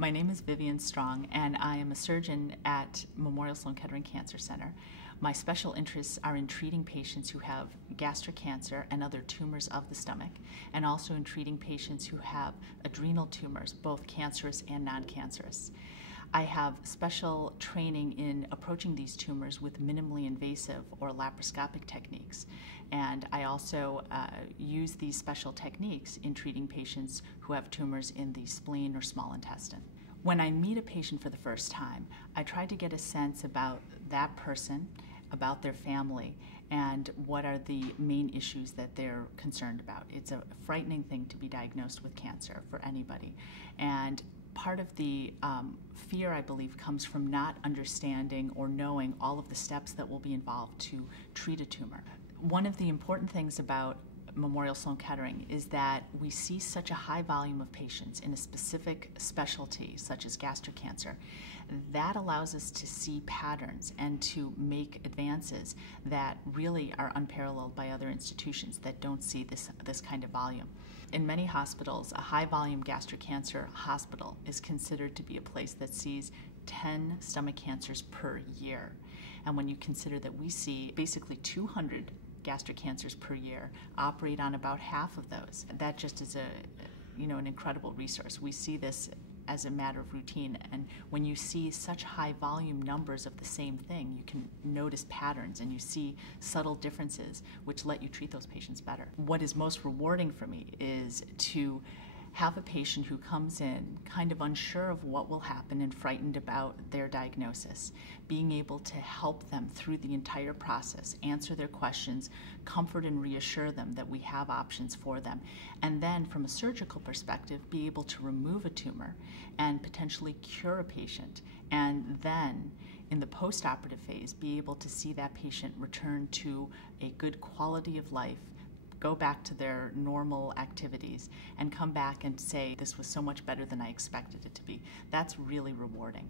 My name is Vivian Strong, and I am a surgeon at Memorial Sloan-Kettering Cancer Center. My special interests are in treating patients who have gastric cancer and other tumors of the stomach, and also in treating patients who have adrenal tumors, both cancerous and non-cancerous. I have special training in approaching these tumors with minimally invasive or laparoscopic techniques. And I also use these special techniques in treating patients who have tumors in the spleen or small intestine. When I meet a patient for the first time, I try to get a sense about that person, about their family, and what are the main issues that they're concerned about. It's a frightening thing to be diagnosed with cancer for anybody. And part of the fear, I believe, comes from not understanding or knowing all of the steps that will be involved to treat a tumor. One of the important things about Memorial Sloan-Kettering is that we see such a high volume of patients in a specific specialty, such as gastric cancer. That allows us to see patterns and to make advances that really are unparalleled by other institutions that don't see this kind of volume. In many hospitals, a high-volume gastric cancer hospital is considered to be a place that sees 10 stomach cancers per year. And when you consider that we see basically 200 gastric cancers per year, operate on about half of those, that just is an incredible resource. We see this as a matter of routine, and when you see such high volume numbers of the same thing, you can notice patterns and you see subtle differences which let you treat those patients better. What is most rewarding for me is to have a patient who comes in kind of unsure of what will happen and frightened about their diagnosis, being able to help them through the entire process, answer their questions, comfort and reassure them that we have options for them, and then from a surgical perspective, be able to remove a tumor and potentially cure a patient, and then in the post-operative phase, be able to see that patient return to a good quality of life, go back to their normal activities, and come back and say, this was so much better than I expected it to be. That's really rewarding.